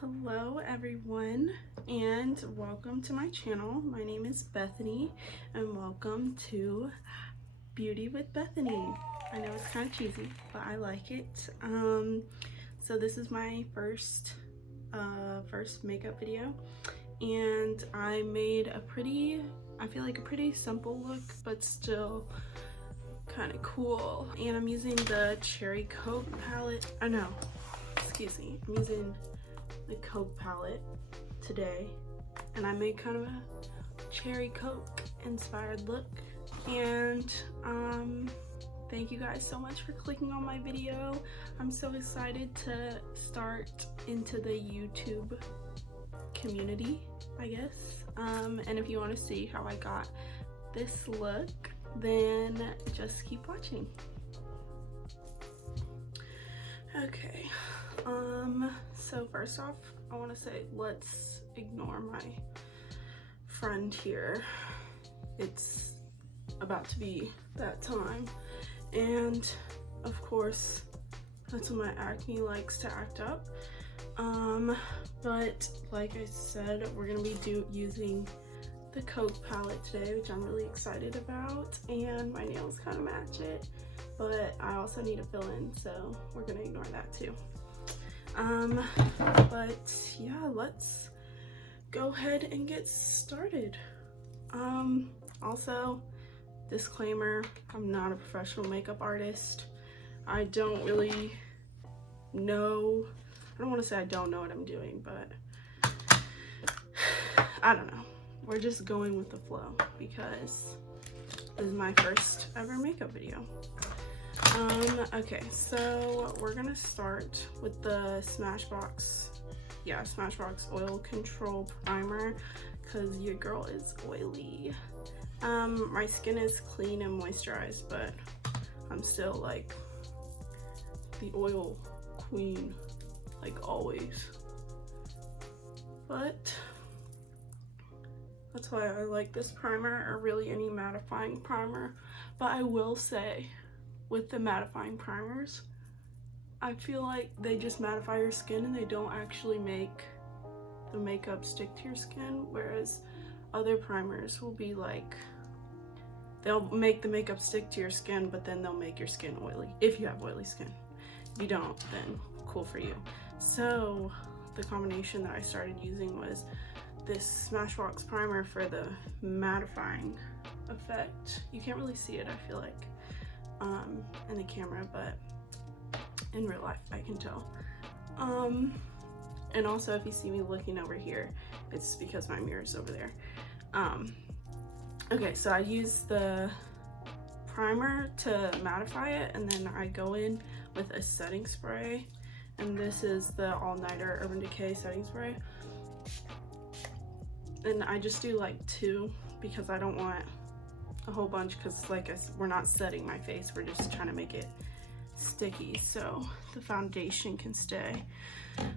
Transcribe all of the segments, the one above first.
Hello everyone and welcome to my channel. My name is Bethany and welcome to Beauty with Bethany. I know it's kind of cheesy, but I like it. So this is my first makeup video, and I made I feel like a pretty simple look, but still kind of cool. And I'm using the Cherry Coke palette. I'm using the Coke palette today, and I made kind of a Cherry Coke inspired look. And thank you guys so much for clicking on my video. I'm so excited to start into the YouTube community, I guess. And if you want to see how I got this look, then just keep watching. Okay, so first off, I want to say let's ignore my friend here. It's about to be that time, and of course that's when my acne likes to act up. But like I said, we're gonna be using the Coke palette today, which I'm really excited about, and my nails kind of match it, but I also need to fill in, so we're gonna ignore that too. But yeah, let's go ahead and get started. Also, disclaimer, I'm not a professional makeup artist. I don't really know, I don't want to say I don't know what I'm doing, but I don't know. We're just going with the flow because this is my first ever makeup video. Okay, so we're gonna start with the Smashbox Oil Control Primer, because your girl is oily. My skin is clean and moisturized, but I'm still like the oil queen, like always. But that's why I like this primer, or really any mattifying primer. But I will say, with the mattifying primers, I feel like they just mattify your skin and they don't actually make the makeup stick to your skin, whereas other primers will be like, they'll make the makeup stick to your skin, but then they'll make your skin oily, if you have oily skin. If you don't, then cool for you. So the combination that I started using was this Smashbox primer for the mattifying effect. You can't really see it, I feel like, in the camera, but in real life I can tell. And also, if you see me looking over here, it's because my mirror's over there. Okay, so I use the primer to mattify it, and then I go in with a setting spray, and this is the All Nighter Urban Decay setting spray. And I just do like 2 because I don't want a whole bunch, because like we're not setting my face, we're just trying to make it sticky so the foundation can stay. Okay,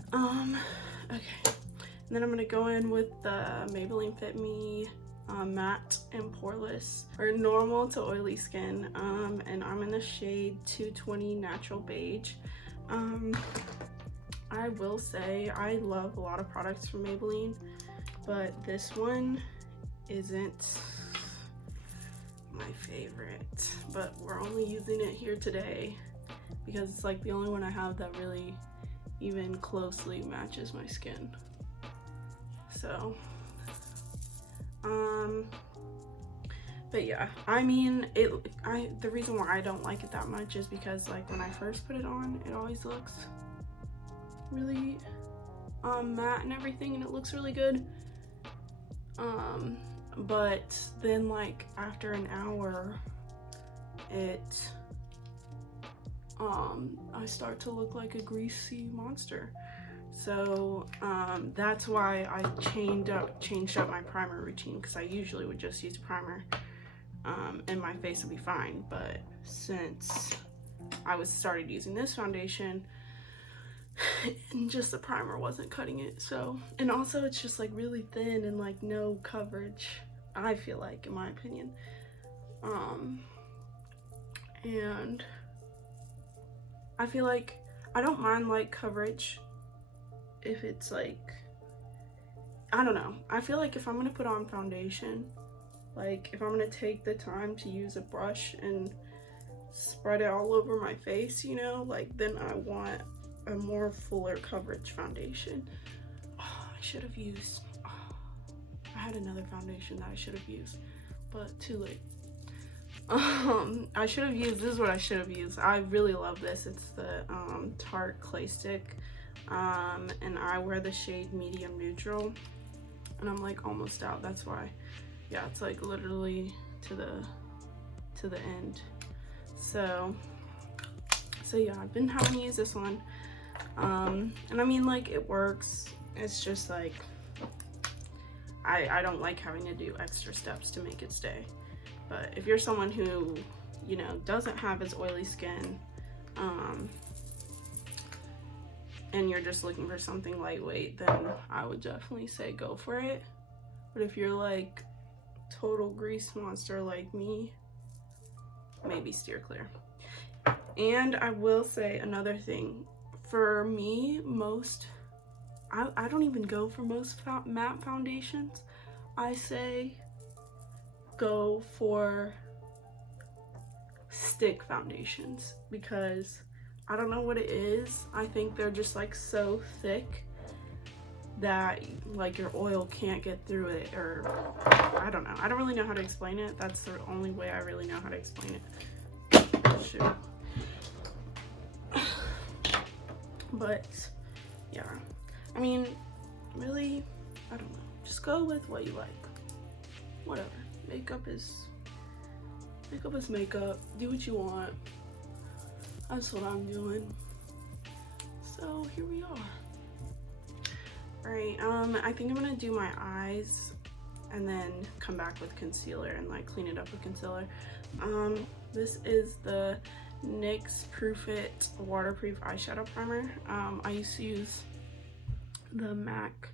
and then I'm gonna go in with the Maybelline Fit Me matte and poreless, or normal to oily skin, and I'm in the shade 220 Natural Beige. I will say I love a lot of products from Maybelline, but this one isn't my favorite, but we're only using it here today because it's like the only one I have that really even closely matches my skin. So but yeah, I mean, the reason why I don't like it that much is because like when I first put it on, it always looks really matte and everything, and it looks really good. But then like after an hour, I start to look like a greasy monster. So that's why I changed up my primer routine, because I usually would just use primer and my face would be fine. But since I started using this foundation, and just the primer wasn't cutting it. So, and also it's just like really thin and like no coverage, I feel like, in my opinion. And I feel like I don't mind light coverage if it's like, I don't know. I feel like if I'm gonna put on foundation, like if I'm gonna take the time to use a brush and spread it all over my face, you know, like then I want a more fuller coverage foundation. Oh, I should have used, I had another foundation that I should have used, but too late. I should have used, this is what I should have used. I really love this. It's the Tarte Clay Stick, and I wear the shade medium neutral, and I'm like almost out. That's why, yeah, it's like literally to the end. So yeah, I've been having to use this one, and I mean, like, it works. It's just like I don't like having to do extra steps to make it stay. But if you're someone who, you know, doesn't have as oily skin, and you're just looking for something lightweight, then I would definitely say go for it. But if you're like total grease monster like me, maybe steer clear. And I will say another thing. For me, I don't even go for most matte foundations. I say go for stick foundations, because I don't know what it is. I think they're just like so thick that like your oil can't get through it, or I don't know. I don't really know how to explain it. That's the only way I really know how to explain it. Shoot. But yeah, I mean, really, I don't know. Just go with what you like. Whatever. Makeup is makeup. Do what you want. That's what I'm doing. So here we are. Alright, I think I'm gonna do my eyes and then come back with concealer and like clean it up with concealer. This is the NYX Proof It Waterproof Eyeshadow Primer. I used to use the MAC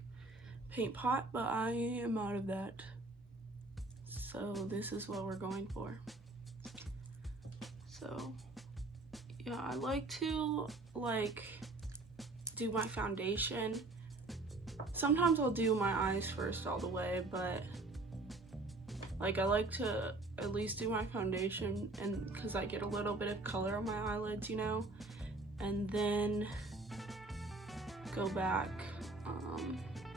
paint pot, but I am out of that. So this is what we're going for. So yeah, I like to like do my foundation. Sometimes I'll do my eyes first all the way, but like I like to at least do my foundation, and because I get a little bit of color on my eyelids, you know, and then go back,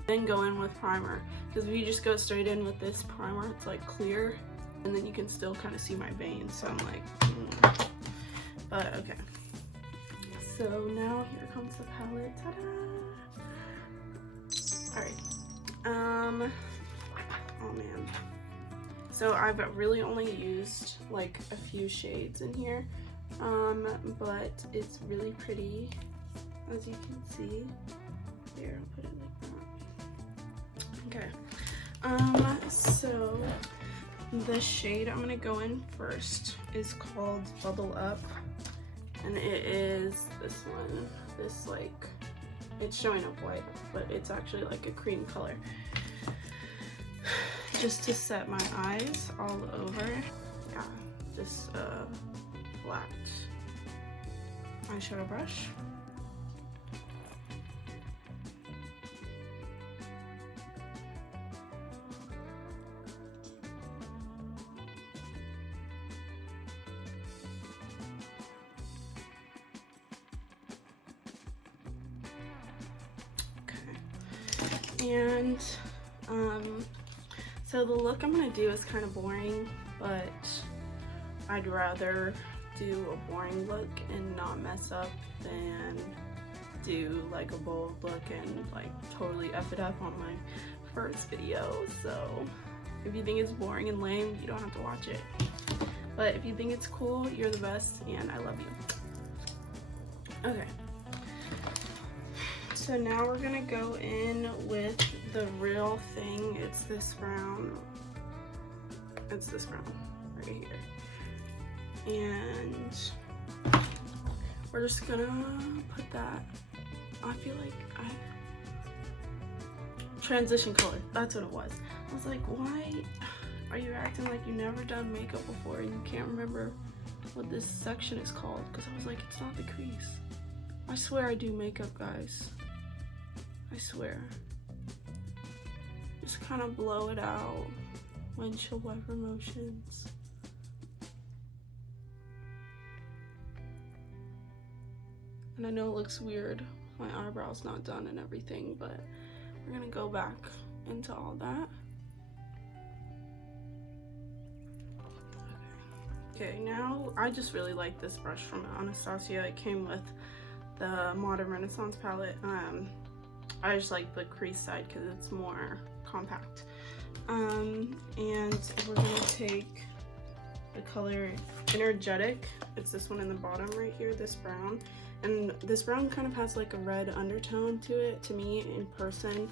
then go in with primer. Because if you just go straight in with this primer, it's like clear, and then you can still kind of see my veins. So I'm like, but okay. So now here comes the palette. Ta-da! All right. Oh man. So I've really only used like a few shades in here, but it's really pretty, as you can see. Here, I'll put it like that. Okay. So the shade I'm gonna go in first is called Bubble Up, and it is this one. This, like, it's showing up white, but it's actually like a cream color. Just to set my eyes all over. Yeah, just a flat eyeshadow brush. And so the look I'm gonna do is kind of boring, but I'd rather do a boring look and not mess up than do like a bold look and like totally F it up on my first video. So if you think it's boring and lame, you don't have to watch it. But if you think it's cool, you're the best, and I love you. Okay. So now we're gonna go in with the real thing. It's this brown. It's this brown right here. And we're just gonna put that, I feel like transition color, that's what it was. I was like, why are you acting like you've never done makeup before and you can't remember what this section is called? Because I was like, it's not the crease. I swear I do makeup, guys. swear. Just kind of blow it out. Windshield wiper motions. And I know it looks weird, my eyebrow's not done and everything, but we're gonna go back into all that. Okay, now I just really like this brush from Anastasia. It came with the Modern Renaissance palette. I just like the crease side because it's more compact. And we're gonna take the color Energetic. It's this one in the bottom right here, this brown. And this brown kind of has like a red undertone to it. To me, in person,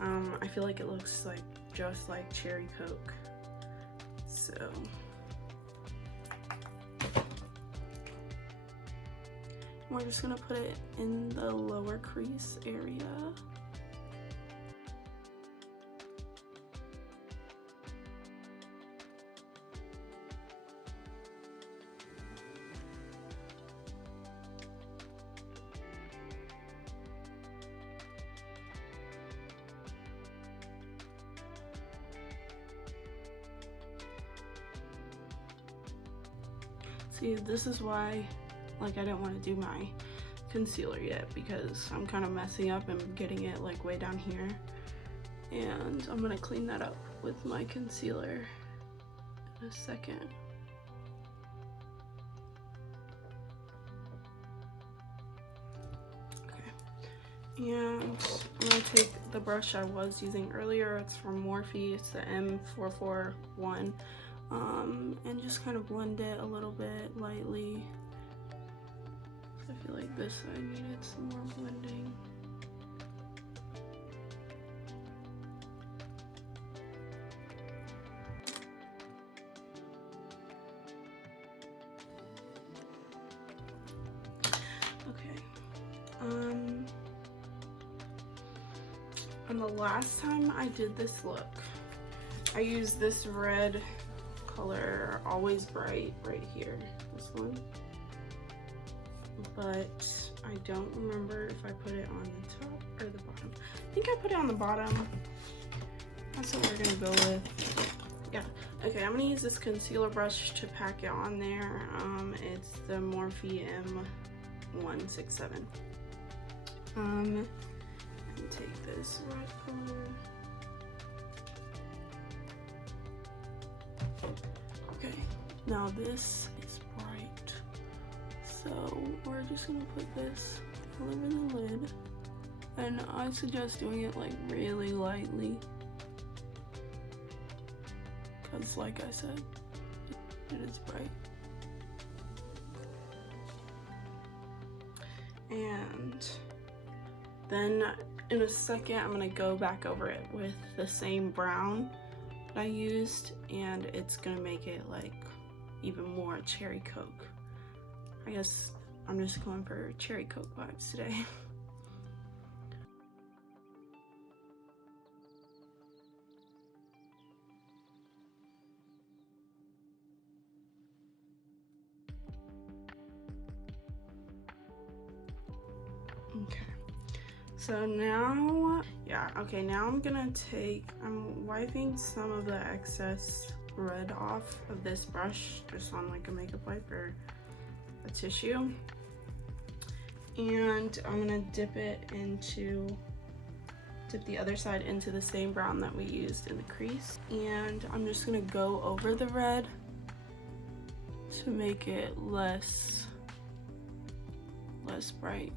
I feel like it looks like just like Cherry Coke. So we're just gonna put it in the lower crease area. See, this is why, like, I didn't want to do my concealer yet, because I'm kind of messing up and getting it like way down here, and I'm gonna clean that up with my concealer in a second. Okay, and I'm gonna take the brush I was using earlier. It's from Morphe. It's the M441. And just kind of blend it a little bit lightly. I feel like this side needed some more blending. Okay. And the last time I did this look, I used this red color, Always Bright, right here, this one, but I don't remember if I put it on the top or the bottom. I think I put it on the bottom. That's what we're gonna go with. Yeah, okay, I'm gonna use this concealer brush to pack it on there. It's the Morphe M167. And take this red color. Okay, now this is bright, so we're just gonna put this all over the lid, and I suggest doing it like really lightly, because like I said, it is bright. And then in a second I'm gonna go back over it with the same brown I used, and it's gonna make it like even more Cherry Coke. I guess I'm just going for Cherry Coke vibes today. Okay, so now, yeah, okay, now I'm wiping some of the excess red off of this brush, just on like a makeup wipe or a tissue. And I'm gonna dip the other side into the same brown that we used in the crease. And I'm just gonna go over the red to make it less bright.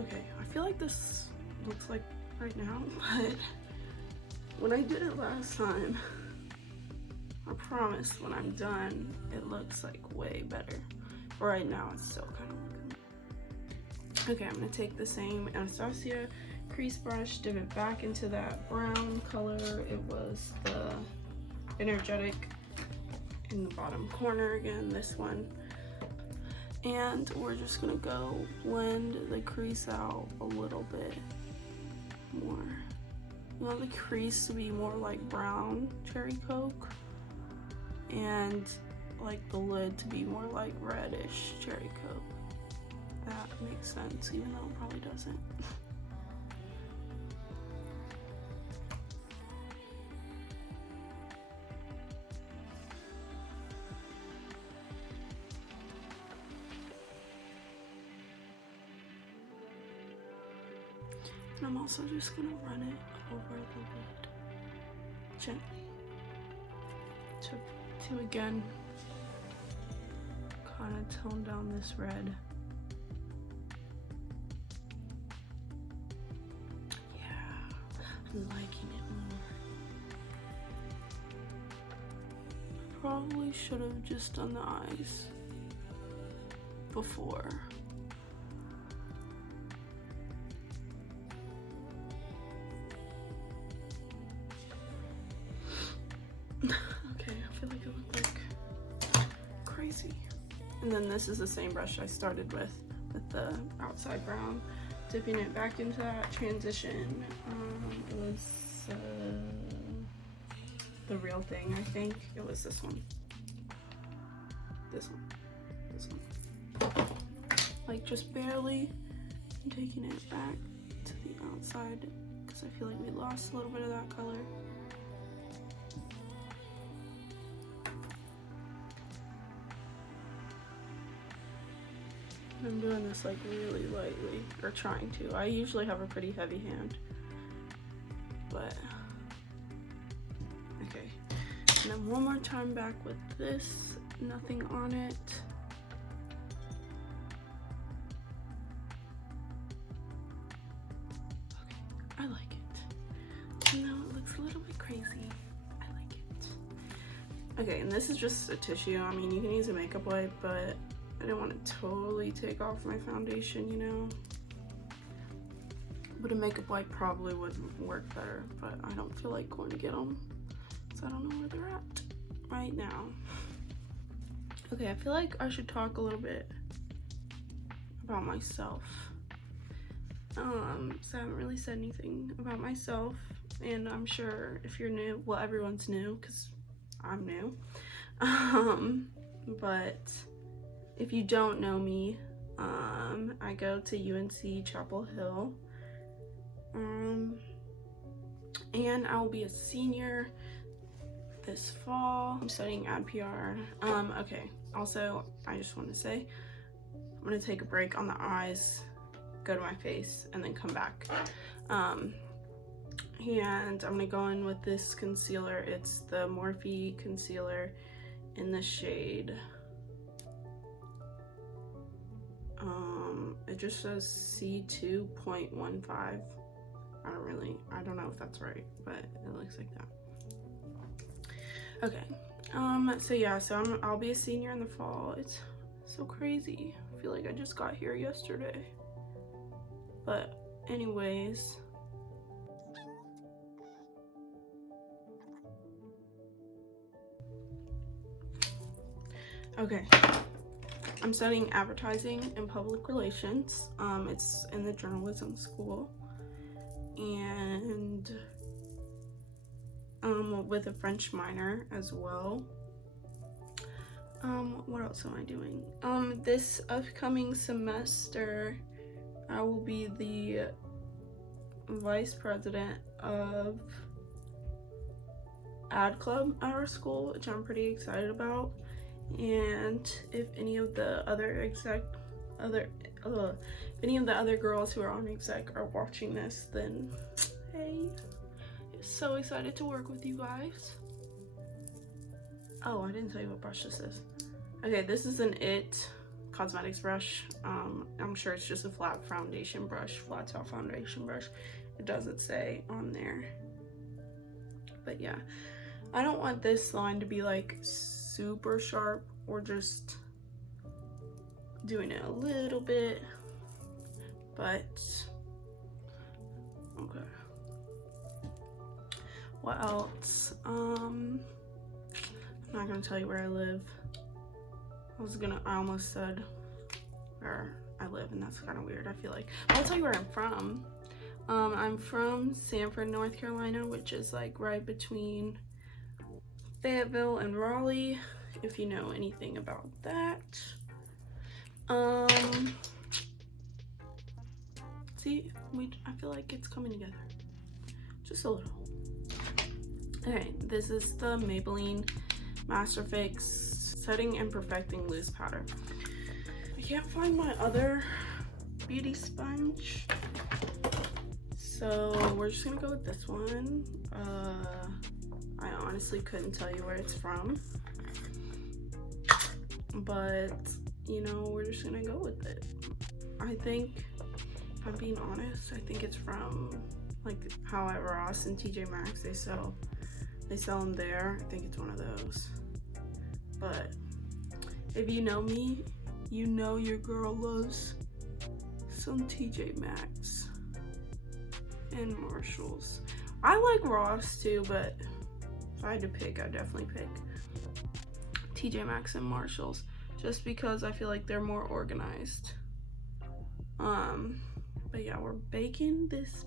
Okay, I feel like this looks like right now, but when I did it last time, I promise when I'm done, it looks like way better. But right now, it's still kind of looking. Okay, I'm gonna take the same Anastasia crease brush, dip it back into that brown color. It was the Energetic in the bottom corner again, this one. And we're just gonna go blend the crease out a little bit more. You want the crease to be more like brown cherry coke, and like the lid to be more like reddish cherry coke. That makes sense, even though it probably doesn't. And I'm also just gonna run it over the lid gently to again kind of tone down this red. Yeah, I'm liking it more. I probably should have just done the eyes before. Okay, I feel like I look like crazy. And then this is the same brush I started with the outside brown, dipping it back into that transition. It was the Real Thing, I think. It was this one. This one. Like just barely taking it back to the outside because I feel like we lost a little bit of that color. I'm doing this like really lightly, or trying to. I usually have a pretty heavy hand, but okay. And then one more time back with this, nothing on it. Okay, I like it. And now it looks a little bit crazy. I like it. Okay, and this is just a tissue. I mean, you can use a makeup wipe, but I don't want to totally take off my foundation, you know? But a makeup wipe probably would work better, but I don't feel like going to get them, so I don't know where they're at right now. Okay, I feel like I should talk a little bit about myself. So I haven't really said anything about myself, and I'm sure if you're new, well, everyone's new, because I'm new. But if you don't know me, I go to UNC Chapel Hill, and I will be a senior this fall. I'm studying ad PR. Okay, also, I just want to say, I'm going to take a break on the eyes, go to my face, and then come back. And I'm going to go in with this concealer. It's the Morphe concealer in the shade. It just says C2.15. I don't know if that's right, but it looks like that. Okay, so yeah, I'll be a senior in the fall. It's so crazy. I feel like I just got here yesterday. But anyways, okay. I'm studying advertising and public relations. It's in the journalism school, and with a French minor as well. What else am I doing? This upcoming semester, I will be the vice president of ad club at our school, which I'm pretty excited about. And if any of the other girls who are on exec are watching this, then hey, I'm so excited to work with you guys. Oh, I didn't tell you what brush this is. Okay, this is an IT Cosmetics brush. I'm sure it's just a flat foundation brush, flat top foundation brush. It doesn't say on there, but yeah, I don't want this line to be like super sharp, or just doing it a little bit, but okay. What else? I'm not gonna tell you where I live. I almost said where I live, and that's kind of weird, I feel like. I'll tell you where I'm from. I'm from Sanford, North Carolina, which is like right between Fayetteville and Raleigh, if you know anything about that. See, I feel like it's coming together. Just a little. Okay, this is the Maybelline Master Fix Setting and Perfecting Loose Powder. I can't find my other beauty sponge, so we're just gonna go with this one. I honestly couldn't tell you where it's from, but you know, we're just gonna go with it. I think, if I'm being honest, I think it's from like how at Ross and TJ Maxx they sell them there. I think it's one of those. But if you know me, you know your girl loves some TJ Maxx and Marshalls. I like Ross too, but if I had to pick, I'd definitely pick TJ Maxx and Marshalls, just because I feel like they're more organized. But yeah, we're baking this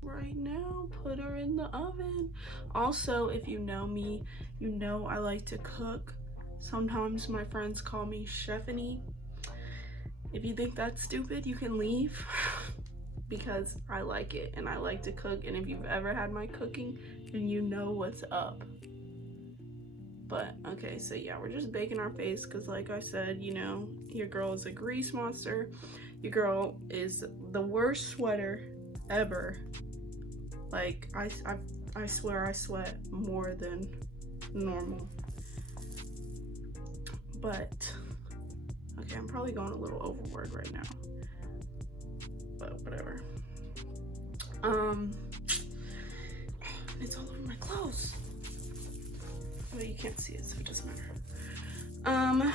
right now. Put her in the oven. Also, if you know me, you know I like to cook. Sometimes my friends call me Chefany. If you think that's stupid, you can leave because I like it and I like to cook, and if you've ever had my cooking, then you know what's up. But okay, so yeah, we're just baking our face because like I said, you know, your girl is a grease monster. Your girl is the worst sweater ever. Like I swear I sweat more than normal. But okay, I'm probably going a little overboard right now, but whatever. It's all over my clothes. Well, you can't see it, so it doesn't matter.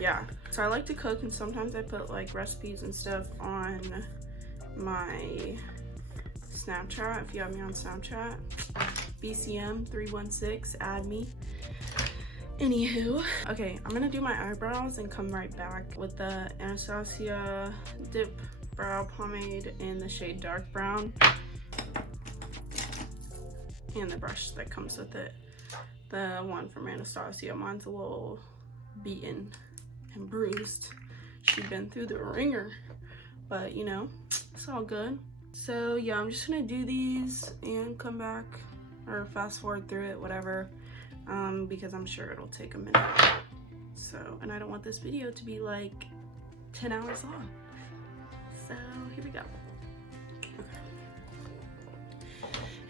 Yeah, so I like to cook, and sometimes I put like recipes and stuff on my Snapchat. If you have me on Snapchat, BCM316, add me. Anywho, okay, I'm gonna do my eyebrows and come right back with the Anastasia Dip Brow Pomade in the shade Dark Brown and the brush that comes with it. The one from Anastasia, mine's a little beaten and bruised. She's been through the ringer, but you know, it's all good. So yeah, I'm just gonna do these and come back, or fast forward through it, whatever, because I'm sure it'll take a minute. So, and I don't want this video to be like 10 hours long. So here we go. Okay.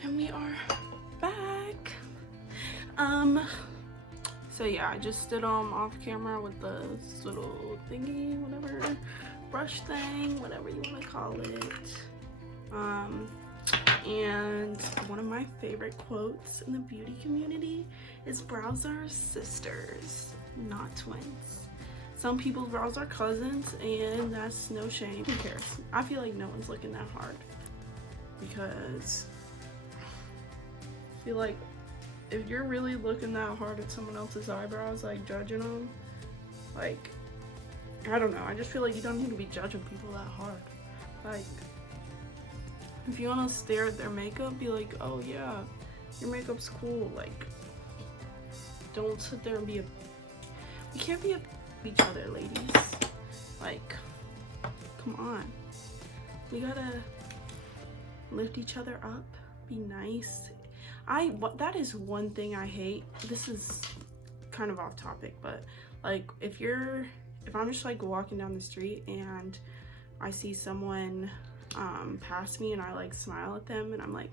And we are back. So yeah, I just did off camera with this little thingy, whatever, brush thing, whatever you want to call it. And one of my favorite quotes in the beauty community is brows are sisters, not twins. Some people's brows are cousins, and that's no shame. Who cares? I feel like no one's looking that hard, because I feel like if you're really looking that hard at someone else's eyebrows, like judging them, like, I don't know, I just feel like you don't need to be judging people that hard. Like, if you want to stare at their makeup, be like, oh yeah, your makeup's cool. Like, don't sit there and be we can't be each other, ladies. Like, come on. We gotta lift each other up, be nice. That is one thing I hate. This is kind of off topic, but like if I'm just like walking down the street and I see someone pass me and I like smile at them and I'm like,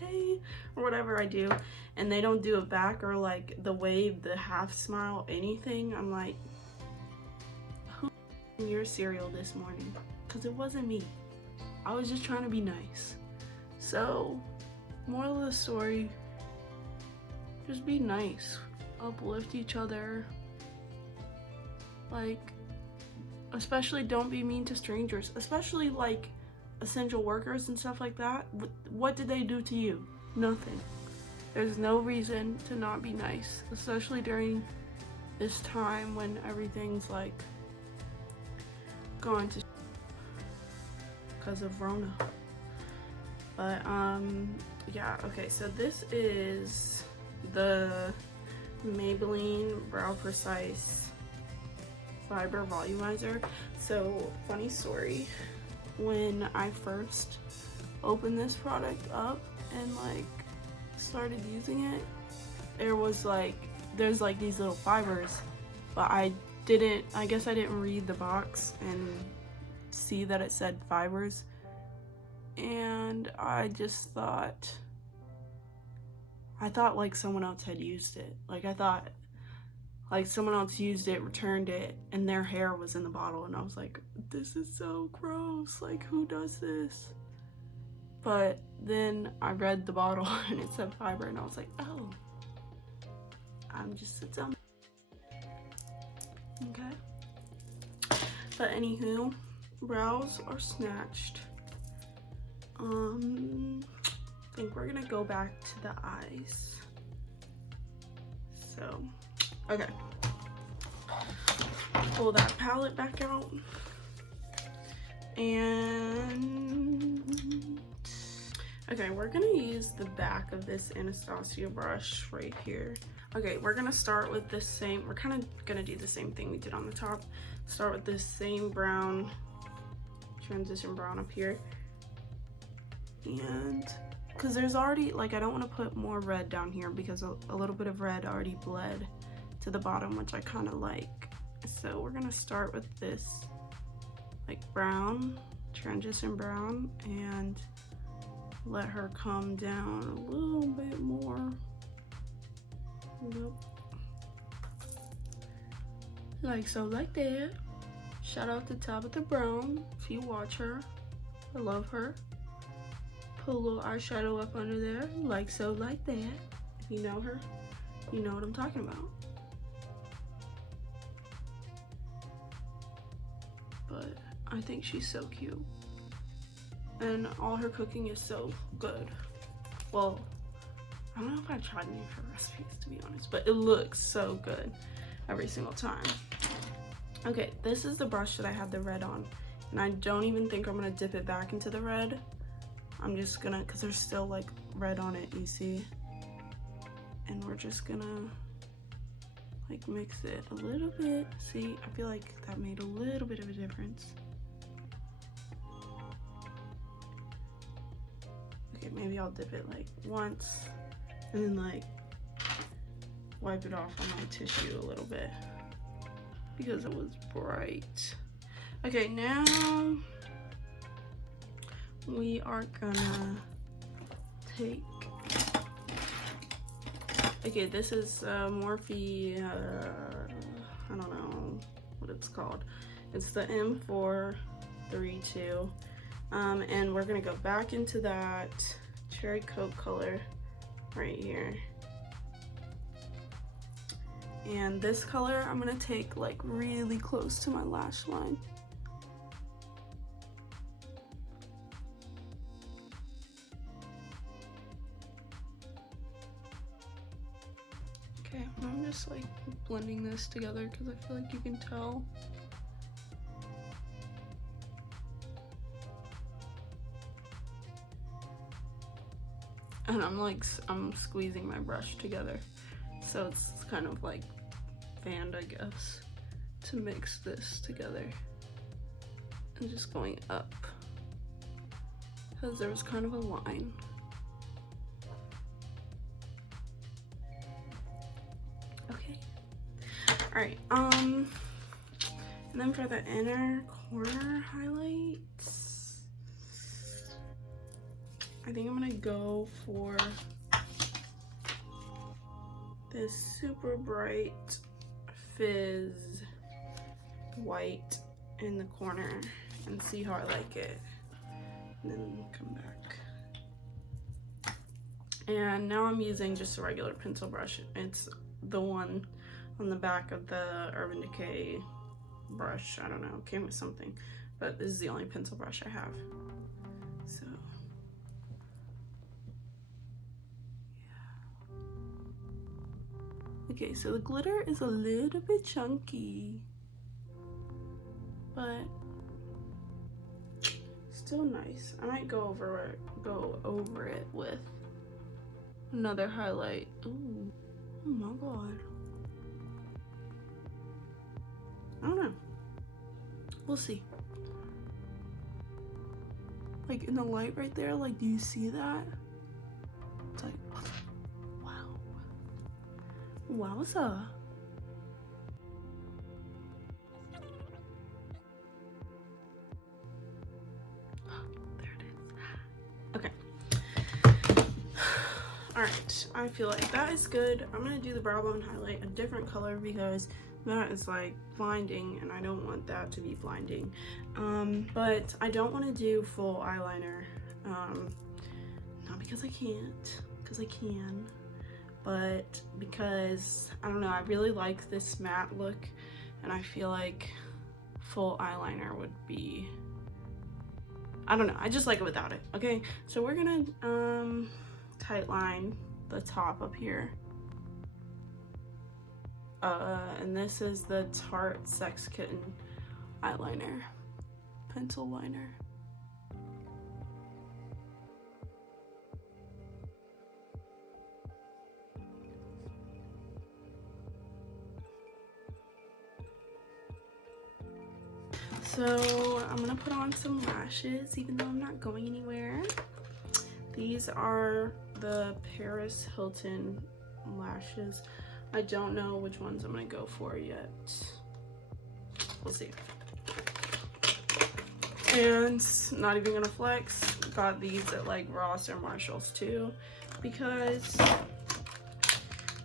hey, or whatever I do, and they don't do it back, or like the wave, the half smile, anything, I'm like, who your cereal this morning? Because it wasn't me. I was just trying to be nice. So moral of the story, just be nice, uplift each other. Like, especially don't be mean to strangers, especially like essential workers and stuff like that. What did they do to you? Nothing. There's no reason to not be nice, especially during this time when everything's like going to because of Rona. But yeah, okay, so this is the Maybelline Brow Precise Fiber Volumizer. So funny story, when I first opened this product up and like started using it, there's like these little fibers, but I guess I didn't read the box and see that it said fibers, and I thought like someone else had used it. Like I thought like someone else used it, returned it, and their hair was in the bottle, and I was like, this is so gross, like who does this? But then I read the bottle and it said fiber, and I was like, oh, I'm just a dumb. Okay. But anywho, brows are snatched. I think we're gonna go back to the eyes. So, okay. Pull that palette back out. And okay, we're gonna use the back of this Anastasia brush right here. Okay, we're gonna start with the same, we're kind of gonna do the same thing we did on the top. Start with this same brown, transition brown up here. And because there's already, like, I don't want to put more red down here because a little bit of red already bled to the bottom, which I kind of like. So we're gonna start with this like brown, transition brown, and let her come down a little bit more. Nope. Like so, like that. Shout out to Tabitha Brown if you watch her. I love her. Put a little eyeshadow up under there, like so, like that. If you know her, you know what I'm talking about. But I think she's so cute. And all her cooking is so good. Well, I don't know if I've tried any of her recipes, to be honest, but it looks so good every single time. Okay, this is the brush that I had the red on, and I don't even think I'm gonna dip it back into the red. I'm just gonna, because there's still like red on it, you see? And we're just gonna like mix it a little bit. See, I feel like that made a little bit of a difference. Okay, maybe I'll dip it like once and then like wipe it off on my tissue a little bit because it was bright. Okay, now we are gonna take, okay, this is Morphe, I don't know what it's called. It's the M432. And we're gonna go back into that cherry coke color right here. And this color I'm gonna take like really close to my lash line. Okay, I'm just like blending this together because I feel like you can tell. And I'm squeezing my brush together, so it's kind of like fanned, I guess, to mix this together. And just going up because there was kind of a line. Okay, all right, and then for the inner corner highlights, I think I'm gonna go for this super bright fizz white in the corner and see how I like it, and then come back. And now I'm using just a regular pencil brush. It's the one on the back of the Urban Decay brush. I don't know, it came with something, but this is the only pencil brush I have. So okay, so the glitter is a little bit chunky, but still nice. I might go over it with another highlight. Ooh, oh my god. I don't know. We'll see. Like in the light right there, like, do you see that? It's like, wow. Wowza. There it is. Okay. Alright, I feel like that is good. I'm gonna do the brow bone highlight a different color because that is like blinding and I don't want that to be blinding. But I don't want to do full eyeliner. Not because I can't, because I can, but because, I don't know, I really like this matte look and I feel like full eyeliner would be, I don't know, I just like it without it. Okay, so we're gonna tight line the top up here. And this is the Tarte Sex Kitten eyeliner, pencil liner. So I'm gonna put on some lashes even though I'm not going anywhere. These are the Paris Hilton lashes. I don't know which ones I'm gonna go for yet. We'll see. And not even gonna flex, got these at like Ross or Marshall's too, because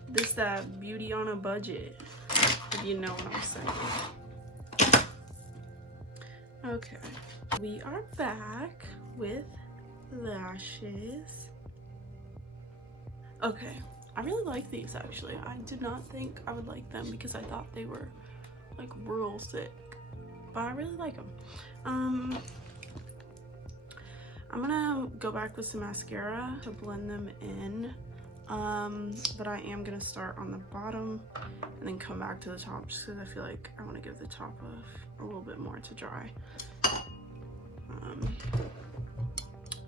this that beauty on a budget, if you know what I'm saying. Okay, we are back with lashes. Okay, I really like these actually. I did not think I would like them because I thought they were like real thick, but I really like them. I'm gonna go back with some mascara to blend them in, but I am gonna start on the bottom and then come back to the top just because I feel like I want to give the top a little bit more to dry.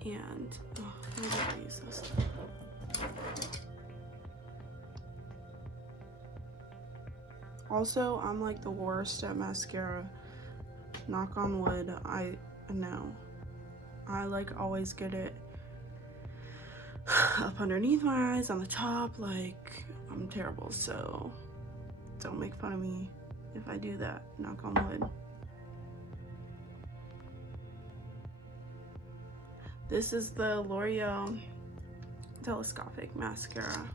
And how do I use this? Also, I'm like the worst at mascara. Knock on wood, I know. I like always get it up underneath my eyes, on the top, like I'm terrible, so don't make fun of me if I do that, knock on wood. This is the L'Oreal Telescopic Mascara.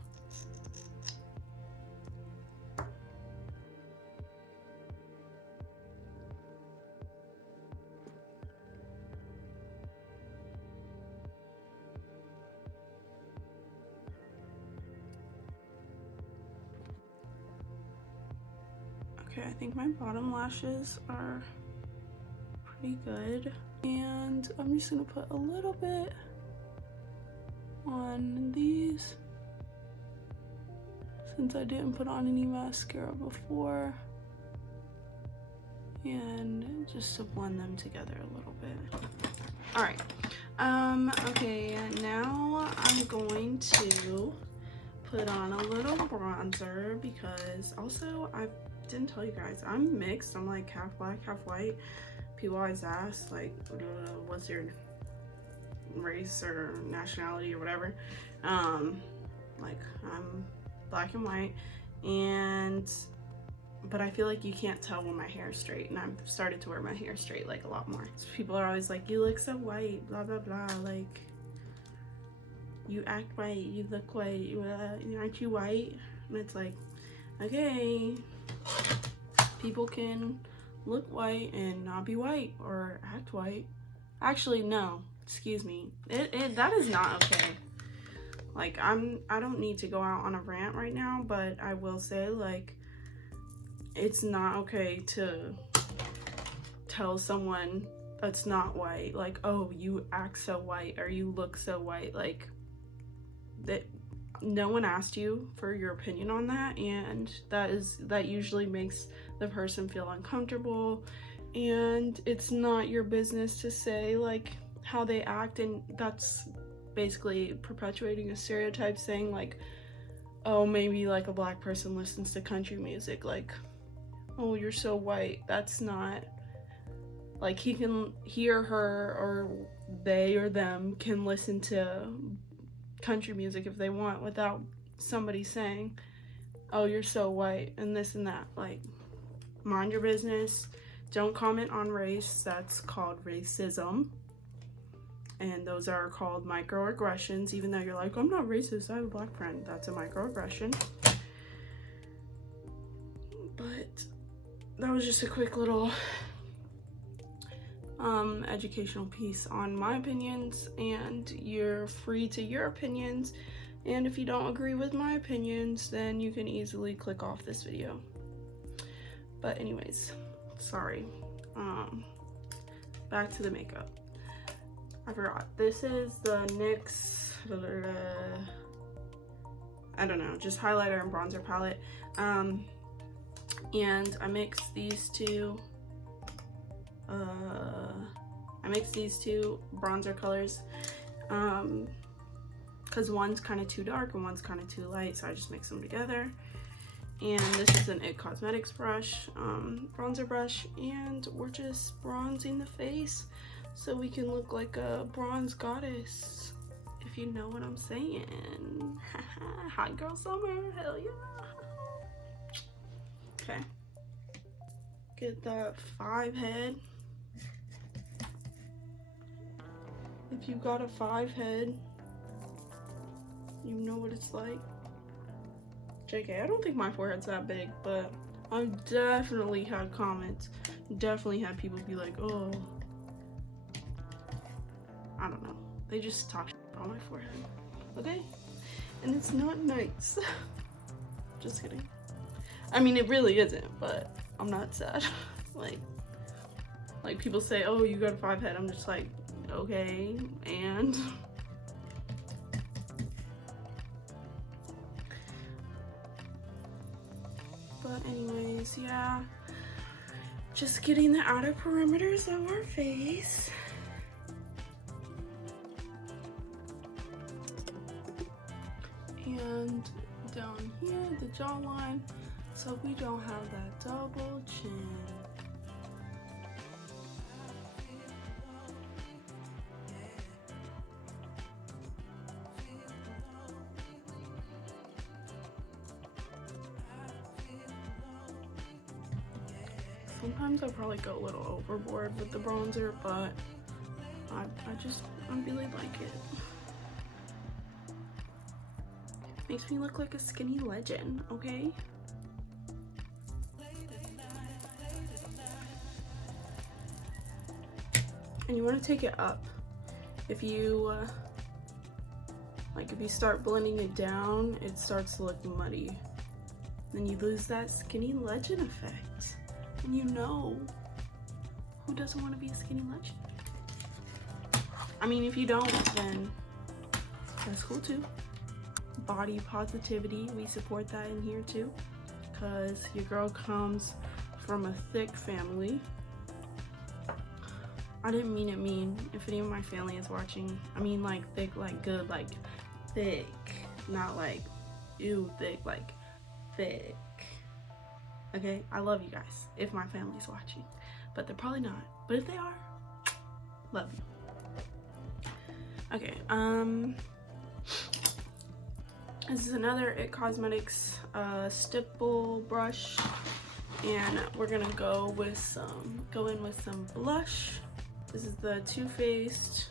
Okay, I think my bottom lashes are pretty good. And I'm just gonna put a little bit on these since I didn't put on any mascara before, and just to blend them together a little bit. All right, okay, now I'm going to put on a little bronzer because also I didn't tell you guys, I'm mixed. I'm like half black, half white. People always ask like, what's your race or nationality or whatever. Like I'm black and white, but I feel like you can't tell when my hair is straight, and I've started to wear my hair straight like a lot more. So people are always like, you look so white, blah blah blah, like you act white, you look white, aren't you white? And it's like, okay, people can look white and not be white or act white. Actually, no, excuse me, that is not okay. Like I don't need to go out on a rant right now, but I will say, like, it's not okay to tell someone that's not white, like, oh, you act so white or you look so white. Like, that no one asked you for your opinion on that, and that usually makes the person feel uncomfortable, and it's not your business to say like how they act, and that's basically perpetuating a stereotype, saying like, oh, maybe like a black person listens to country music, like, oh, you're so white. That's not, like, he or her or they or them can listen to country music if they want without somebody saying, oh, you're so white and this and that. Like, mind your business. Don't comment on race. That's called racism. And those are called microaggressions. Even though you're like, I'm not racist, I have a black friend. That's a microaggression. But that was just a quick little educational piece on my opinions, and you're free to your opinions. And if you don't agree with my opinions, then you can easily click off this video. But anyways, sorry. Back to the makeup. I forgot. This is the NYX, I don't know, just highlighter and bronzer palette. And I mixed these two. Bronzer colors. Because one's kind of too dark and one's kind of too light, so I just mix them together. And this is an IT Cosmetics brush, bronzer brush, and we're just bronzing the face so we can look like a bronze goddess, if you know what I'm saying. Hot girl summer, hell yeah. Okay, get that 5 head. If you got a 5 head, you know what it's like. JK, I don't think my forehead's that big, but I've definitely had comments, definitely had people be like, oh, I don't know, they just talk on my forehead, okay? And it's not nice. Just kidding. I mean, it really isn't, but I'm not sad. like people say, oh, you got a 5 head, I'm just like, okay, and but anyways, yeah, just getting the outer perimeters of our face. And down here, the jawline, so we don't have that double chin. Sometimes I probably go a little overboard with the bronzer, but I really like it. Makes me look like a skinny legend, okay? And you want to take it up. If you if you start blending it down, it starts to look muddy. Then you lose that skinny legend effect. And you know, who doesn't want to be a skinny legend? I mean, if you don't, then that's cool too. Body positivity, we support that in here too, because your girl comes from a thick family. I didn't mean it mean. If any of my family is watching, I mean like thick, like good, like thick, not like ew thick, like thick. Okay, I love you guys if my family's watching, but they're probably not. But if they are, love you. Okay, this is another IT Cosmetics stipple brush, and we're gonna go in with some blush. This is the Too Faced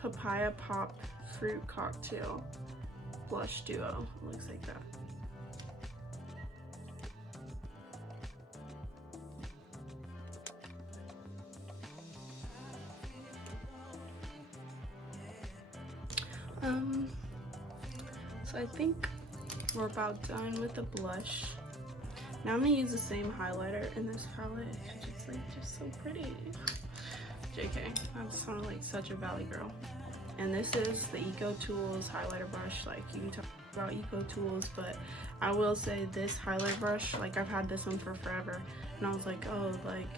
Papaya Pop Fruit Cocktail Blush Duo. It looks like that. So I think we're about done with the blush. Now I'm gonna use the same highlighter in this palette. It's just so pretty. JK, I sound like such a valley girl. And this is the Eco Tools highlighter brush. Like, you can talk about Eco Tools, but I will say this highlight brush, like I've had this one for forever, and I was like, oh, like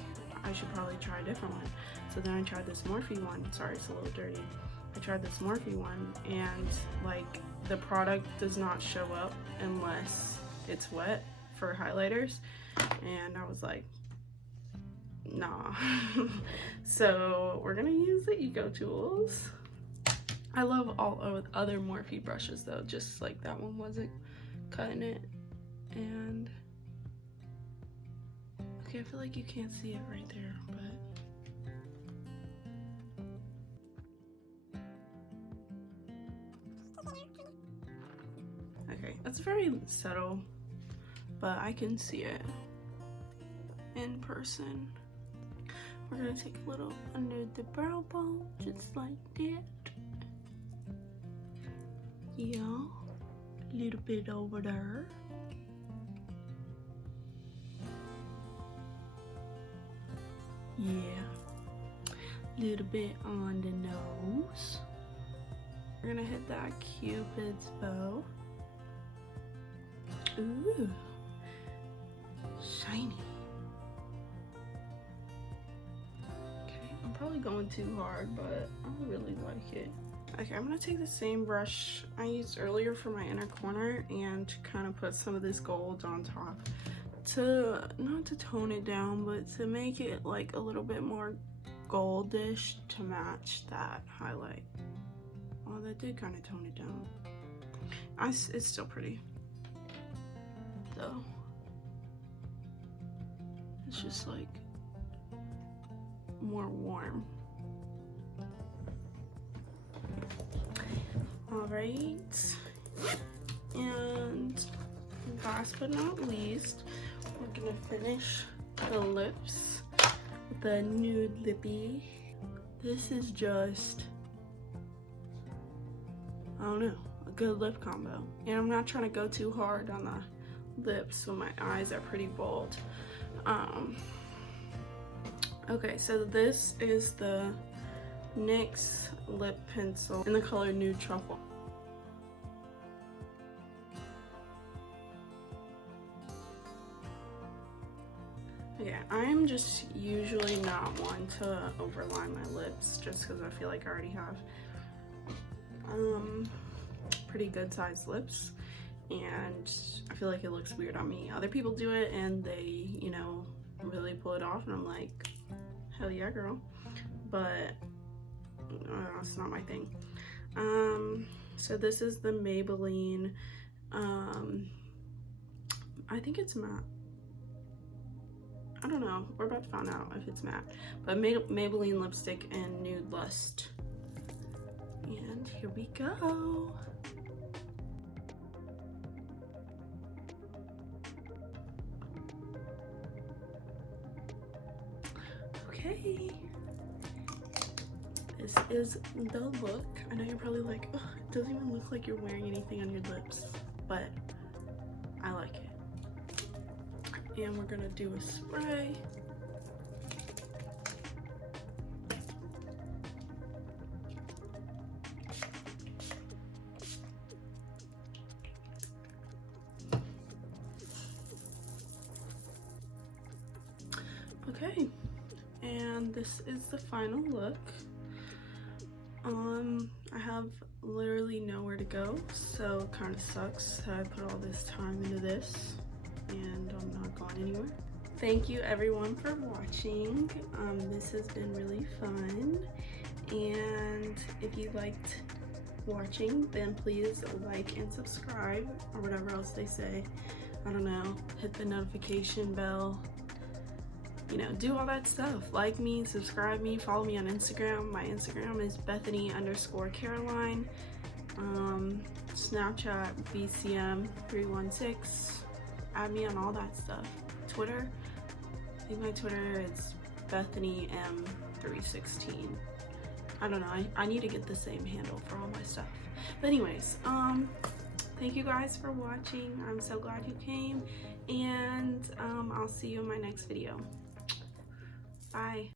I should probably try a different one. So then I tried this Morphe one. Sorry, it's a little dirty. I tried this Morphe one, and like the product does not show up unless it's wet for highlighters, and I was like, nah. So we're gonna use the Eco Tools. I love all other Morphe brushes though, just like that one wasn't cutting it. And okay, I feel like you can't see it right there, but okay, it's very subtle, but I can see it in person. We're gonna take a little under the brow bone, just like that. Yeah, a little bit over there. Yeah, a little bit on the nose. We're gonna hit that Cupid's bow. Ooh, shiny. Okay, I'm probably going too hard, but I really like it. Okay, I'm gonna take the same brush I used earlier for my inner corner and kind of put some of this gold on top to, not to tone it down, but to make it like a little bit more goldish to match that highlight. Oh, that did kind of tone it down. It's still pretty though. It's just like more warm. All right, and last but not least, we're gonna finish the lips with the nude lippy. This is just, I don't know, a good lip combo. And I'm not trying to go too hard on the lips, so my eyes are pretty bold. Okay, so this is the NYX lip pencil in the color Nude Truffle. Okay, I'm just usually not one to overline my lips just because I feel like I already have pretty good sized lips, and I feel like it looks weird on me. Other people do it and they, you know, really pull it off, and I'm like, hell yeah, girl. But it's not my thing. So this is the Maybelline, I think it's matte. I don't know, we're about to find out if it's matte. But Maybelline lipstick in Nude Lust. And here we go. Okay. This is the look. I know you're probably like, oh, it doesn't even look like you're wearing anything on your lips, but I like it. And we're gonna do a spray. Okay, and this is the final look. I have literally nowhere to go, so it kind of sucks that I put all this time into this and I'm not going anywhere. Thank you everyone for watching. This has been really fun, and if you liked watching, then please like and subscribe, or whatever else they say. I don't know, hit the notification bell, you know, do all that stuff. Like me, subscribe me, follow me on Instagram. My Instagram is Bethany_Caroline. Snapchat BCM316. Add me on all that stuff. Twitter, I think my Twitter is BethanyM316. I don't know, I need to get the same handle for all my stuff. But anyways, thank you guys for watching. I'm so glad you came, and I'll see you in my next video. Bye.